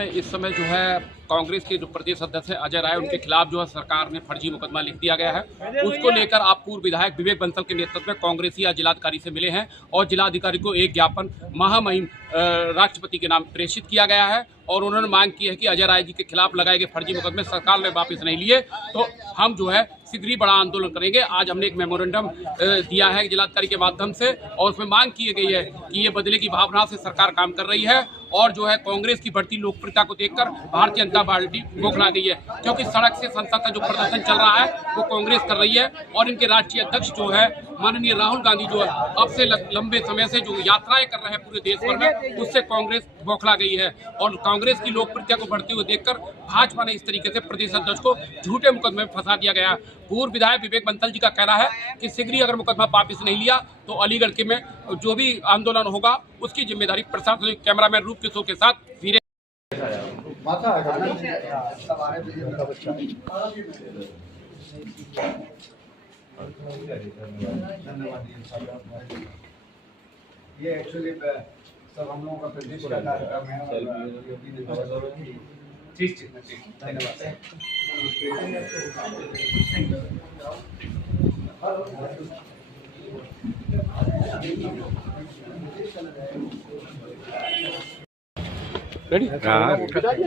में इस समय जो है कांग्रेस के जो प्रदेश अध्यक्ष अजय राय, उनके खिलाफ जो है सरकार ने फर्जी मुकदमा लिख दिया गया है। उसको लेकर आप पूर्व विधायक विवेक बंसल के नेतृत्व में कांग्रेसी आज जिलाधिकारी से मिले हैं और जिलाधिकारी को एक ज्ञापन महामहिम राष्ट्रपति के नाम प्रेषित किया गया है और उन्होंने मांग की है कि अजय राय जी के खिलाफ लगाए गए फर्जी मुकदमे सरकार ने वापस नहीं लिए तो हम जो है शीघ्र ही बड़ा आंदोलन करेंगे। आज हमने एक मेमोरेंडम दिया है जिलाधिकारी के माध्यम से और उसमें मांग की गई है कि ये बदले की भावना से सरकार काम कर रही है और जो है कांग्रेस की बढ़ती लोकप्रियता को देखकर भारतीय जनता पार्टी बौखला गई है, क्योंकि सड़क से संसद का जो प्रदर्शन चल रहा है वो कांग्रेस कर रही है और इनके राष्ट्रीय अध्यक्ष जो है माननीय राहुल गांधी जो है अब से लंबे समय से जो यात्राएं कर रहे हैं पूरे देश भर में, उससे कांग्रेस बौखला गई है और कांग्रेस की लोकप्रियता को बढ़ते हुए देखकर भाजपा ने इस तरीके से प्रदेश अध्यक्ष को झूठे मुकदमे में फंसा दिया गया। पूर्व विधायक विवेक बंसल जी का कहना है कि शीघ्र ही अगर मुकदमा वापस नहीं लिया तो अलीगढ़ के में जो भी आंदोलन होगा उसकी जिम्मेदारी प्रशासन। कैमरामैन रूप किशोर के साथ वीरे। ये एक्चुअली सब हम लोगों का प्रदेश का कार्यक्रम है। ठीक धन्यवाद।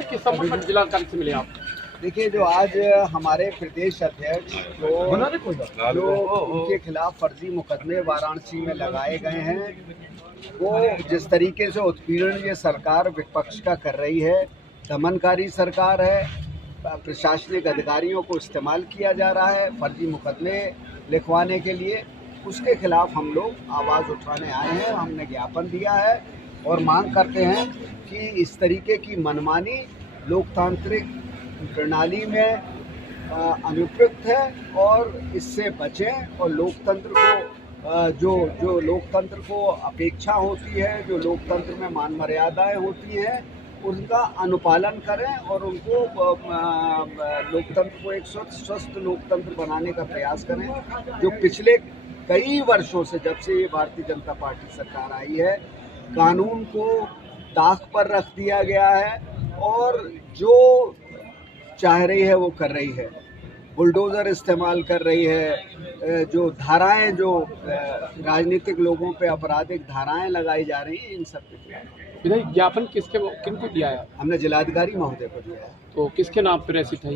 किस संबंध में जिलाधिकारी से मिले आप? देखिए, जो आज हमारे प्रदेश अध्यक्ष जो उनके खिलाफ फर्जी मुकदमे वाराणसी में लगाए गए हैं, वो जिस तरीके से उत्पीड़न ये सरकार विपक्ष का कर रही है, दमनकारी सरकार है, प्रशासनिक अधिकारियों को इस्तेमाल किया जा रहा है फर्जी मुकदमे लिखवाने के लिए, उसके खिलाफ हम लोग आवाज़ उठाने आए हैं। हमने ज्ञापन दिया है और मांग करते हैं कि इस तरीके की मनमानी लोकतांत्रिक प्रणाली में अनुपयुक्त है और इससे बचें और लोकतंत्र को जो लोकतंत्र को अपेक्षा होती है, जो लोकतंत्र में मान मर्यादाएं होती हैं, उनका अनुपालन करें और उनको लोकतंत्र को एक स्वस्थ लोकतंत्र बनाने का प्रयास करें। जो पिछले कई वर्षों से, जब से ये भारतीय जनता पार्टी सरकार आई है, कानून को ताक पर रख दिया गया है और जो चाह रही है वो कर रही है। बुलडोज़र इस्तेमाल कर रही है, जो धाराएं, जो राजनीतिक लोगों पे आपराधिक धाराएं लगाई जा रही हैं, इन सब के खिलाफ। ज्ञापन किनको दिया है? हमने जिलाधिकारी महोदय को दिया है। तो किसके नाम प्रेषित है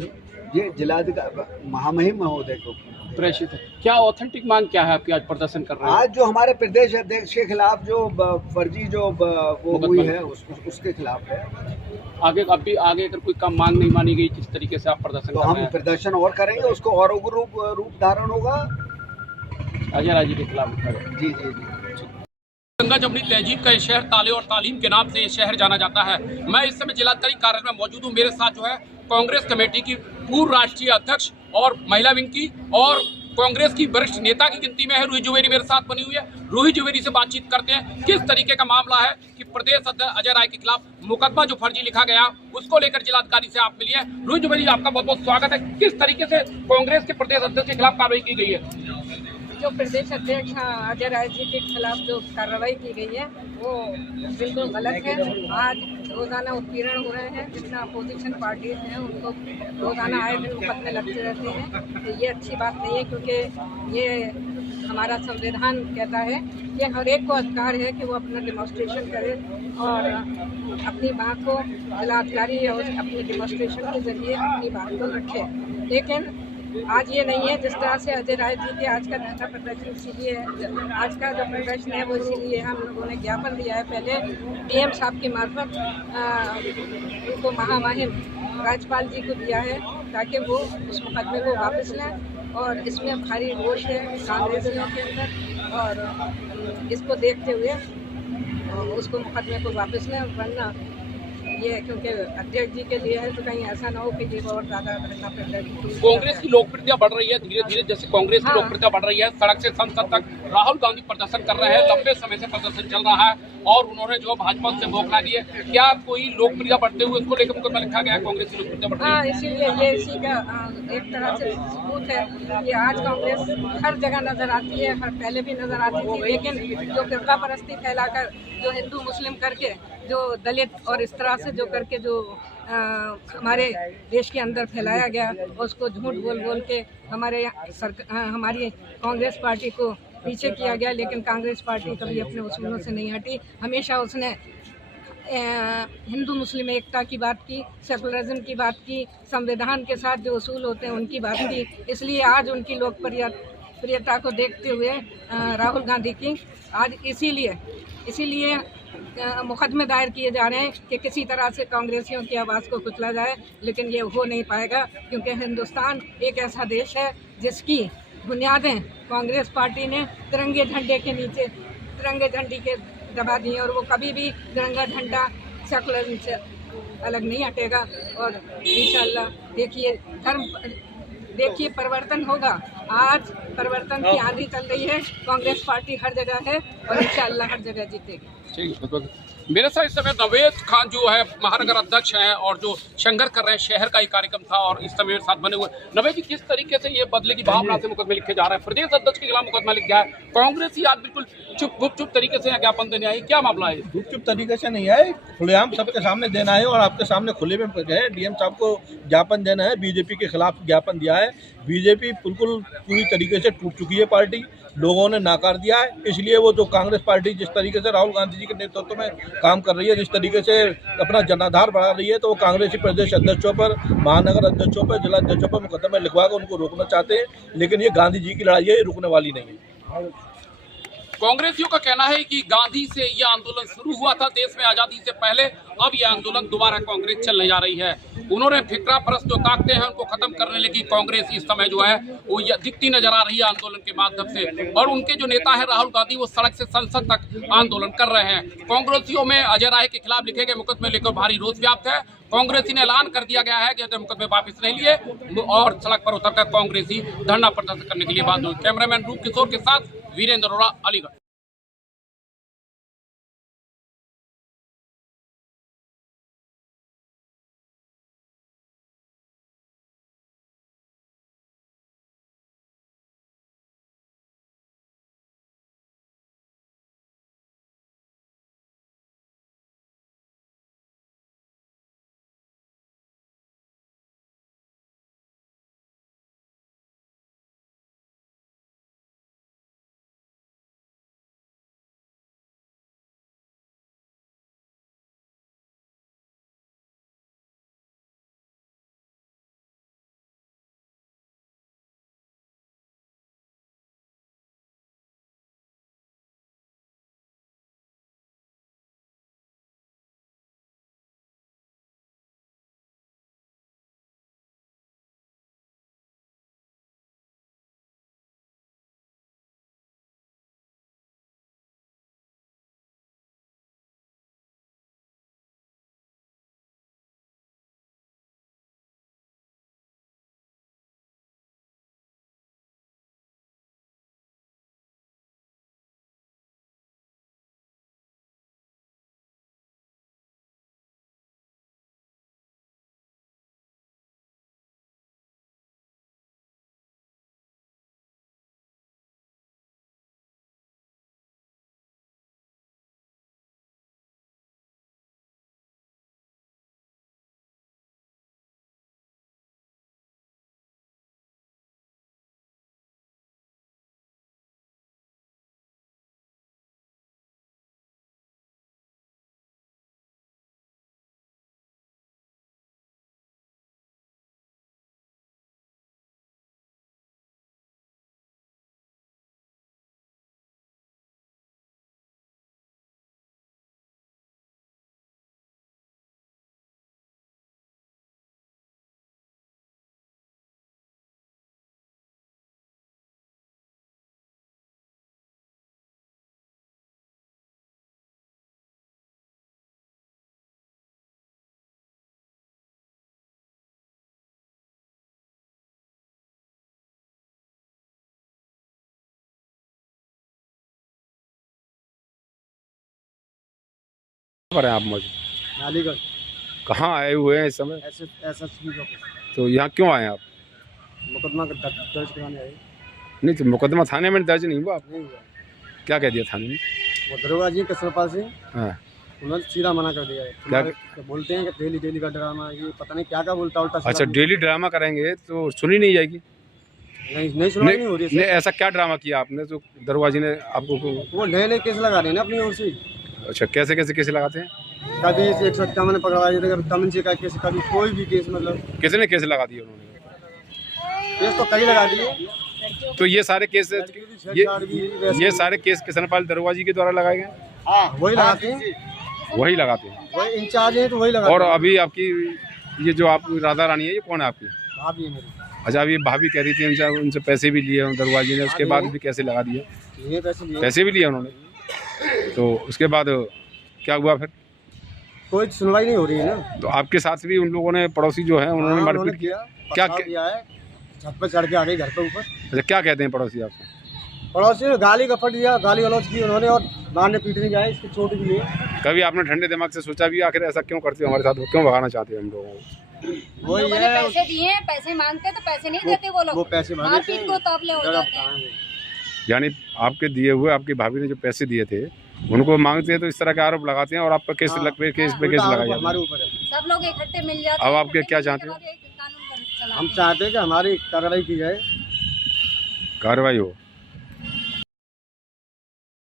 ये जिलाधिकारी महामहिम महोदय को प्रेषित है। क्या ऑथेंटिक मांग क्या है आपकी आज प्रदर्शन कर रहे हैं? आज जो हमारे प्रदेश अध्यक्ष के खिलाफ जो फर्जी जो वो हुई है उसके खिलाफ है। आगे अगर कोई कम मांग नहीं मानी गई, किस तरीके से आप प्रदर्शन तो कर रहे हम हैं? प्रदर्शन और करेंगे, उसको और रूप धारण होगा अजय राय जी के खिलाफ। जी। गंगा जमुनी तहजीब का ये शहर ताले और तालीम के नाम से ये शहर जाना जाता है। मैं इस समय जिलाधिकारी कार्यालय में मौजूद हूँ। मेरे साथ जो है कांग्रेस कमेटी की पूर्व राष्ट्रीय अध्यक्ष और महिला विंग की और कांग्रेस की वरिष्ठ नेता की गिनती में है रूही जुवेरी मेरे साथ बनी हुई है। रूही जुवेरी से बातचीत करते हैं किस तरीके का मामला है कि प्रदेश अध्यक्ष अजय राय के खिलाफ मुकदमा जो फर्जी लिखा गया उसको लेकर जिलाधिकारी से आप मिली है। रूही जुवेरी, आपका बहुत बहुत स्वागत है। किस तरीके से कांग्रेस के प्रदेश अध्यक्ष के खिलाफ कार्रवाई की गई है? जो प्रदेश अध्यक्ष अजय राय जी के खिलाफ जो कार्रवाई की गई है वो बिल्कुल गलत है। आज रोजाना उत्पीड़न हो रहे हैं, जितना अपोजिशन पार्टीज हैं उनको रोजाना आए दिन मुकदमे लगते रहते हैं, तो ये अच्छी बात नहीं है, क्योंकि ये हमारा संविधान कहता है कि हर एक को अधिकार है कि वो अपना डिमॉन्स्ट्रेशन करे और अपनी बात को जिलाधिकारी और अपने डिमॉन्स्ट्रेशन के जरिए अपनी बात को रखे। लेकिन आज ये नहीं है जिस तरह से अजय राय जी के आज का धरना प्रदर्शन, इसीलिए आज का जो प्रदर्शन है वो इसीलिए हम लोगों ने ज्ञापन दिया है। पहले डीएम साहब की मार्फत उनको महामहिम राज्यपाल जी को दिया है ताकि वो उस मुकदमे को वापस लें और इसमें भारी रोष है कांग्रेसियों के अंदर और इसको देखते हुए उसको मुकदमे को वापस लें, वरना ये क्योंकि अध्यक्ष जी के लिए है तो कहीं ऐसा ना हो कि ये और ज़्यादा कांग्रेस की लोकप्रियता बढ़ रही है धीरे धीरे। जैसे कांग्रेस की लोकप्रियता बढ़ रही है, सड़क से संसद तक राहुल गांधी प्रदर्शन कर रहे हैं, लंबे समय से प्रदर्शन चल रहा है और उन्होंने जो भाजपा से बौखला दी है। क्या कोई लोकप्रियता बढ़ते हुए उसको लेकर मुकदमा लिखा गया? कांग्रेस की लोकप्रियता बढ़ रही है। हाँ, इसीलिए ये इसी का एक तरह से सबूत है कि आज कांग्रेस हर जगह नजर आती है, हर पहले भी नजर आती थी, लेकिन जो फिरका परस्ती फैलाकर जो हिंदू मुस्लिम करके जो दलित और इस तरह से जो करके जो हमारे देश के अंदर फैलाया गया, उसको झूठ बोल बोल के हमारी कांग्रेस पार्टी को पीछे किया गया। लेकिन कांग्रेस पार्टी कभी अपने उसूलों से नहीं हटी, हमेशा उसने हिंदू मुस्लिम एकता की बात की, सेकुलरिज्म की बात की, संविधान के साथ जो उसूल होते हैं उनकी बात की। इसलिए आज उनकी लोकप्रियता को देखते हुए राहुल गांधी की आज इसीलिए मुकदमे दायर किए जा रहे हैं कि किसी तरह से कांग्रेसियों की आवाज़ को कुचला जाए। लेकिन ये हो नहीं पाएगा, क्योंकि हिंदुस्तान एक ऐसा देश है जिसकी बुनियादें कांग्रेस पार्टी ने तिरंगे झंडे के नीचे तिरंगे झंडे के दबा दी, और वो कभी भी तिरंगा झंडा सेकुलरिज्म से अलग नहीं हटेगा। और इंशाल्लाह देखिए परिवर्तन होगा। आज परिवर्तन की आंधी चल रही है, कांग्रेस पार्टी हर जगह है और इंशाल्लाह हर जगह जीतेगी। ठीक है। मेरे साथ इस समय नवेद खान जो है महानगर अध्यक्ष हैं और जो संघर्ष कर रहे हैं, शहर का ही कार्यक्रम था और इस समय साथ बने हुए। नवेद जी, किस तरीके से ये बदले की भावना से मुकदमे लिखे जा रहे हैं? प्रदेश अध्यक्ष के खिलाफ मुकदमा लिख गया है, कांग्रेस ही आज बिल्कुल गुपचुप तरीके से ज्ञापन देने आई, क्या मामला है? गुपचुप तरीके से नहीं है, खुलेआम सबके सामने देना है और आपके सामने खुले में गए डीएम साहब को ज्ञापन देना है। बीजेपी के खिलाफ ज्ञापन दिया है। बीजेपी बिल्कुल पूरी तरीके से टूट चुकी है, पार्टी लोगों ने नाकार दिया है। इसलिए वो जो कांग्रेस पार्टी जिस तरीके से राहुल गांधी जी के नेतृत्व में काम कर रही है, जिस तरीके से अपना जनाधार बढ़ा रही है, तो वो कांग्रेसी प्रदेश अध्यक्षों पर, महानगर अध्यक्षों पर, जिला अध्यक्षों पर मुकदमे लिखवा कर उनको रोकना चाहते हैं। लेकिन ये गांधी जी की लड़ाई है, ये रुकने वाली नहीं है। कांग्रेसियों का कहना है कि गांधी से यह आंदोलन शुरू हुआ था देश में आजादी से पहले, अब यह आंदोलन दोबारा कांग्रेस चलने जा रही है। उन्होंने फिक्रा परस्त जो ताकतें हैं उनको खत्म करने लगी कांग्रेस इस समय जो है वो दिखती नजर आ रही है आंदोलन के माध्यम से। और उनके जो नेता है राहुल गांधी, वो सड़क से संसद तक आंदोलन कर रहे हैं। कांग्रेसियों में अजय राय के खिलाफ लिखे गए मुकदमे लेकर भारी रोष व्याप्त है। कांग्रेसी ने ऐलान कर दिया गया है कि अगर मुकदमे वापस नहीं लिए और सड़क पर उतरकर कांग्रेसी धरना प्रदर्शन करने के लिए बाध्य हुए। कैमरामैन रूप किशोर के साथ वीरेंद्र अरोड़ा, अलीगढ़। पर हैं आप मौजूद? अलीगढ़। कहाँ आए हुए हैं इस समय? SSP तो यहाँ क्यों आए आप? मुकदमा दर्ज कराने आए। नहीं तो मुकदमा थाने में दर्ज नहीं हुआ? नहीं हुआ। क्या कह दिया थाने में? वो दरोगा जी कसरपाल सिंह, हाँ, उन्होंने सीधा मना कर दिया है। क्या बोलते हैं कि डेली डेली का ड्रामा, ये पता नहीं क्या क्या बोलता उल्टा सीधा अच्छा, डेली ड्रामा करेंगे तो सुनी नहीं जाएगी? नहीं सुनाई नहीं हो रही नहीं, है ऐसा क्या ड्रामा किया आपने जो दरोगा जी ने आपको? वो नए नए केस लगा रहे हैं ना अपनी ओर से। अच्छा, कैसे कैसे केस लगाते हैं? कभी 151 पकड़ा दिया, कभी तमंचे का केस, कभी कोई भी केस, मतलब किसने केस लगा दिए उन्होंने? केस तो कई लगा दिए। तो ये सारे केस ये सारे केस किशनपाल दरोगा जी के द्वारा लगाए गए? हाँ वही लगाते हैं, वही लगाते हैं। वही इंचार्ज है तो वही लगाते और हैं। अभी आपकी ये जो आप राधा रानी है, ये कौन है आपकी? भाभी है मेरी। अच्छा, अभी भाभी कह रही थी उनसे पैसे भी लिए दरोगा जी ने, उसके बाद भी कैसे लगा दिए? ये पैसे लिए, पैसे भी लिए उन्होंने, तो उसके बाद क्या हुआ फिर? कोई सुनवाई नहीं हो रही है ना। तो आपके साथ भी उन लोगों ने, पड़ोसी जो है उन्होंने मारपीट किया? क्या किया है? छत पर चढ़ के आ गई घर पे ऊपर। अच्छा, क्या कहते हैं पड़ोसी आपसे? पड़ोसी ने गाली गपट दिया, गाली गलौज की उन्होंने, और मारने पीटने जाए, इसकी चोट भी ली। कभी आपने ठंडे दिमाग से सोचा भी आखिर ऐसा क्यों करते हो हमारे साथ, क्यों भगाना चाहते हैं हम लोगों को? वही लोगों ने है, पैसे दिए, पैसे मांगते तो पैसे नहीं देते वो लोग, वो पैसे मारपीट को तब ले हो जाते हैं। यानी आपके दिए हुए, आपकी भाभी ने जो पैसे दिए थे उनको मांगते हैं, तो इस तरह के आरोप लगाते हैं और आपका केस पे केस लगाया हमारे ऊपर है। सब लोग इकट्ठे मिल जाते अब हैं। आप क्या चाहते हो? कानून हम चाहते हैं कि हमारी कार्रवाई की जाए। कार्रवाई हो?